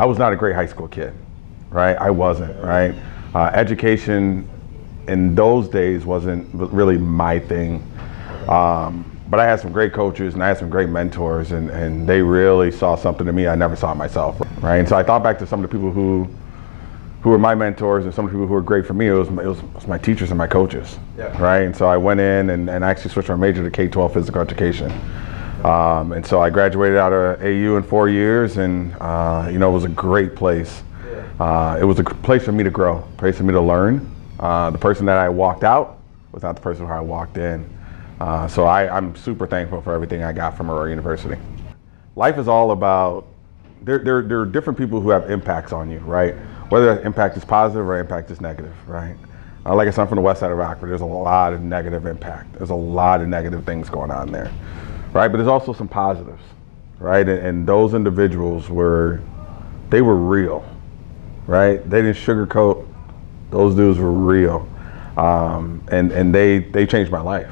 I was not a great high school kid, right? I wasn't, right? Education in those days wasn't really my thing. But I had some great coaches and I had some great mentors, and they really saw something in me I never saw in myself, right? And so I thought back to some of the people who were my mentors and some of the people who were great for me. It was my teachers and my coaches, right? And so I went in and actually switched my major to K-12 physical education. And so I graduated out of AU in 4 years, and it was a great place. It was a place for me to grow, a place for me to learn. The person that I walked out was not the person who I walked in. So I'm super thankful for everything I got from Aurora University. Life is all about, there are different people who have impacts on you, right? Whether that impact is positive or impact is negative, right? Like I said, I'm from the west side of Rockford. There's a lot of negative impact. There's a lot of negative things going on there, right? But there's also some positives, right? And those individuals they were real, right? They didn't sugarcoat. Those dudes were real, and they changed my life.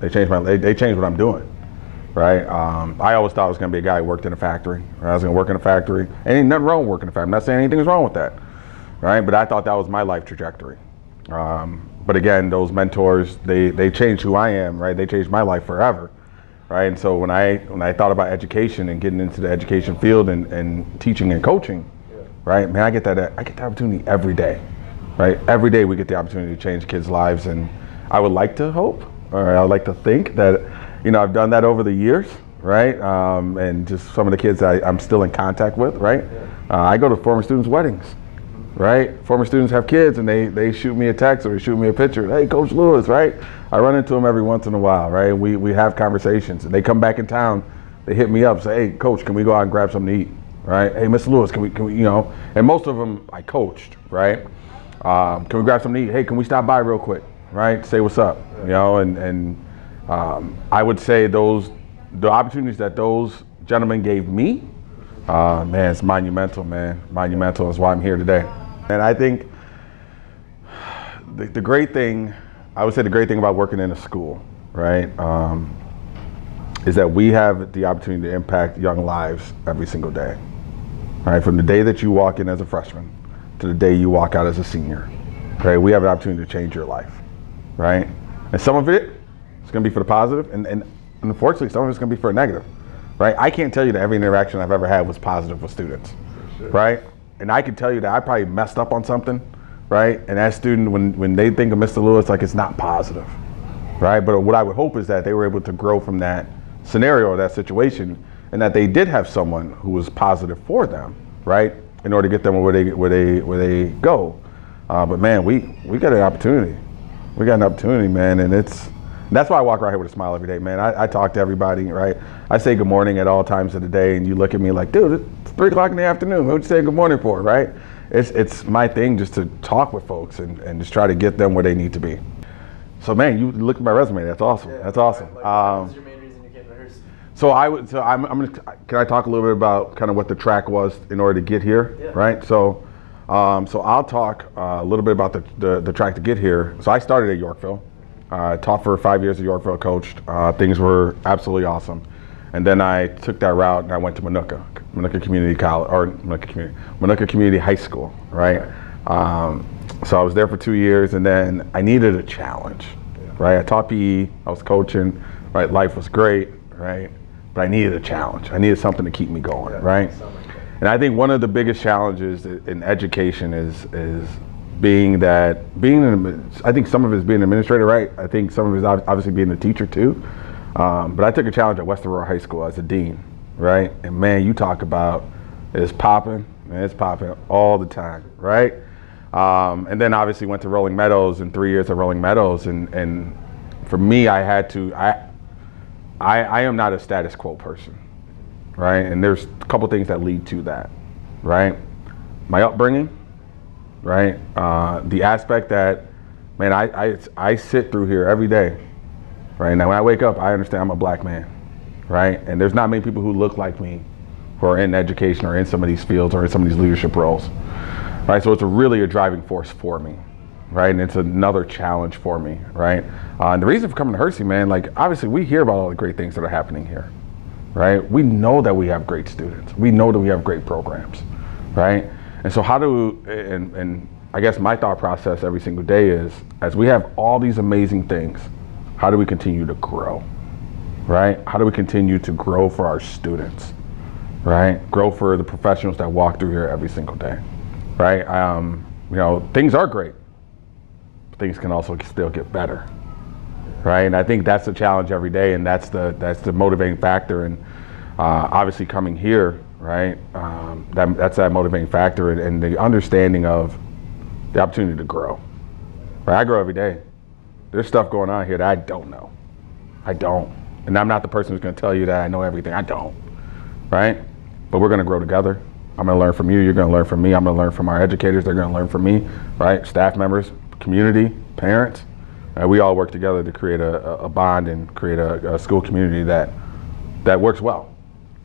They changed what I'm doing, right? I always thought I was going to be a guy who worked in a factory. Right? I was going to work in a factory, and ain't nothing wrong with working in a factory. I'm not saying anything's wrong with that, right? But I thought that was my life trajectory. But again, those mentors, they changed who I am, right? They changed my life forever, right? And so when I thought about education and getting into the education field and teaching and coaching, right? Man, I get the opportunity every day, right? Every day we get the opportunity to change kids' lives, and I would like to hope, or I would like to think that, I've done that over the years, right? And just some of the kids I'm still in contact with, right? I go to former students' weddings, right? Former students have kids and they shoot me a text or they shoot me a picture. Hey, Coach Lewis, right? I run into them every once in a while, right? We have conversations. And they come back in town, they hit me up, say, hey, Coach, can we go out and grab something to eat, right? Hey, Mr. Lewis, can we, and most of them I coached, right? Can we grab something to eat? Hey, can we stop by real quick, right? Say what's up, and I would say the opportunities that those gentlemen gave me, man, it's monumental, man. Monumental. That's why I'm here today. And I think the great thing, I would say the great thing about working in a school, right, is that we have the opportunity to impact young lives every single day, right? From the day that you walk in as a freshman to the day you walk out as a senior, right? We have an opportunity to change your life, right? And some of it, it's going to be for the positive, and unfortunately, some of it's going to be for a negative, right? I can't tell you that every interaction I've ever had was positive with students, right? And I can tell you that I probably messed up on something, right? And that student, when they think of Mr. Lewis, like it's not positive, right? But what I would hope is that they were able to grow from that scenario or that situation, and that they did have someone who was positive for them, right? In order to get them where they go. But man, we got an opportunity. We got an opportunity, man, and that's why I walk around here with a smile every day, man. I talk to everybody, right? I say good morning at all times of the day, and you look at me like, dude, it's 3 o'clock in the afternoon. What would you say good morning for, right? It's my thing just to talk with folks and just try to get them where they need to be. So, man, you look at my resume. That's awesome. That's awesome. What was your main reason you came to Hersey? Can I talk a little bit about kind of what the track was in order to get here, right? So I'll talk a little bit about the track to get here. So I started at Yorkville. Taught for 5 years at Yorkville, coached. Things were absolutely awesome. And then I took that route and I went to Minooka Community College, or Minooka Community High School, right? So I was there for 2 years, and then I needed a challenge, right? I taught PE, I was coaching, right? Life was great, right? But I needed a challenge. I needed something to keep me going, right? And I think one of the biggest challenges in education is I think some of it is being an administrator, right? I think some of it is obviously being a teacher too. But I took a challenge at West Aurora High School as a dean, right? And man, you talk about it's popping, man, it's popping all the time, right? And then obviously went to Rolling Meadows, and 3 years at Rolling Meadows, and for me, I am not a status quo person, right? And there's a couple things that lead to that, right? My upbringing, right? The aspect that, man, I sit through here every day, right? Now when I wake up, I understand I'm a black man, right? And there's not many people who look like me who are in education or in some of these fields or in some of these leadership roles, right? So it's really a driving force for me, right? And it's another challenge for me, right? And the reason for coming to Hersey, man, like obviously we hear about all the great things that are happening here, right? We know that we have great students. We know that we have great programs, right? And so and I guess my thought process every single day is, as we have all these amazing things, how do we continue to grow, right? How do we continue to grow for our students, right? Grow for the professionals that walk through here every single day, right? You know, things are great. Things can also still get better, right? And I think that's the challenge every day, and that's the motivating factor. And obviously coming here, right? That's that motivating factor, and the understanding of the opportunity to grow. Right? I grow every day. There's stuff going on here that I don't know. I don't, and I'm not the person who's going to tell you that I know everything. I don't, right? But we're going to grow together. I'm going to learn from you. You're going to learn from me. I'm going to learn from our educators. They're going to learn from me, right? Staff members, community, parents. We all work together to create a bond and create a school community that works well.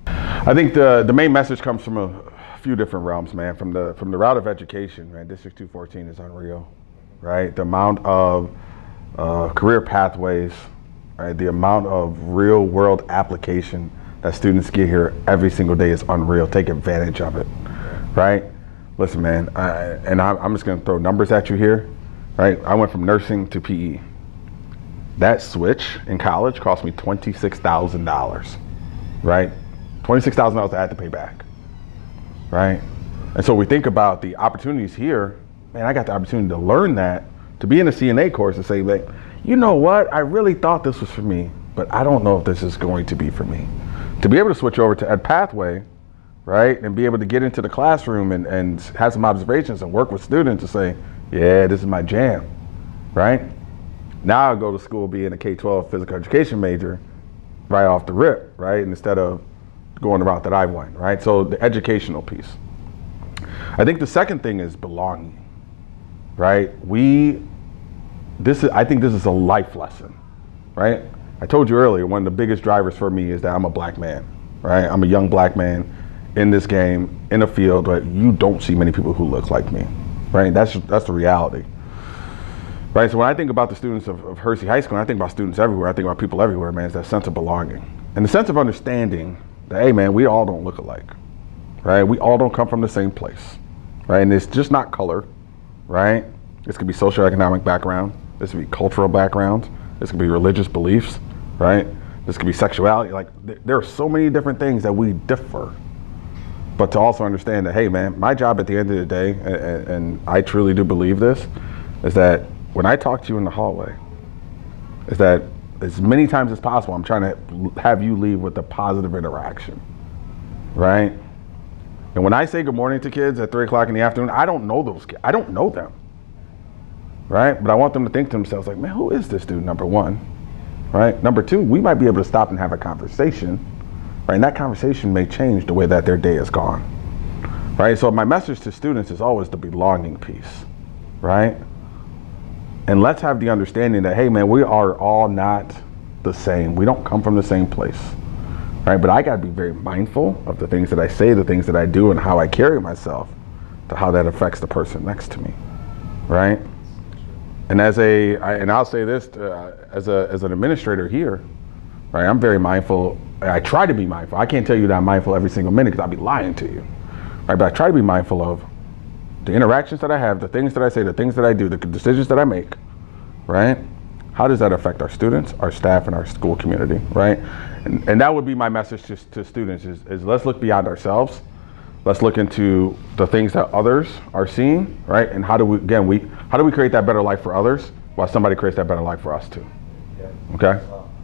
I think the main message comes from a few different realms, man. From the route of education, man, District 214 is unreal, right? The amount of career pathways, right? The amount of real world application that students get here every single day is unreal. Take advantage of it, right? Listen, man, I'm just gonna throw numbers at you here, right? I went from nursing to PE. That switch in college cost me $26,000, right? $26,000 I had to pay back, right? And so we think about the opportunities here, man, I got the opportunity to learn that, to be in a CNA course and say, like, you know what, I really thought this was for me, but I don't know if this is going to be for me. To be able to switch over to Ed Pathway, right, and be able to get into the classroom and have some observations and work with students to say, yeah, this is my jam, right? Now I go to school being a K-12 physical education major right off the rip, right, instead of going the route that I went, right? So the educational piece. I think the second thing is belonging, right? I think this is a life lesson, right? I told you earlier, one of the biggest drivers for me is that I'm a black man, right? I'm a young black man in this game, in a field, but you don't see many people who look like me, right? That's the reality, right? So when I think about the students of Hersey High School, and I think about students everywhere, I think about people everywhere, man, it's that sense of belonging. And the sense of understanding that, hey, man, we all don't look alike, right? We all don't come from the same place, right? And it's just not color, right? This could be socioeconomic background. This could be cultural background. This could be religious beliefs, right? This could be sexuality. Like, there are so many different things that we differ. But to also understand that, hey, man, my job at the end of the day, and I truly do believe this, is that when I talk to you in the hallway, is that as many times as possible, I'm trying to have you leave with a positive interaction, right? And when I say good morning to kids at 3 o'clock in the afternoon, I don't know those kids. I don't know them, right? But I want them to think to themselves, like, man, who is this dude, number one, right? Number two, we might be able to stop and have a conversation, right? And that conversation may change the way that their day is gone, right? So my message to students is always the belonging piece, right? And let's have the understanding that, hey, man, we are all not the same. We don't come from the same place, right? But I got to be very mindful of the things that I say, the things that I do, and how I carry myself to how that affects the person next to me, right? And and I'll say this, as an administrator here, right, I'm very mindful. I try to be mindful. I can't tell you that I'm mindful every single minute because I'd be lying to you, right? But I try to be mindful of the interactions that I have, the things that I say, the things that I do, the decisions that I make, right? How does that affect our students, our staff, and our school community, right? And that would be my message to students is let's look beyond ourselves. Let's look into the things that others are seeing, right? And how do we create that better life for others while somebody creates that better life for us too, okay? Wow.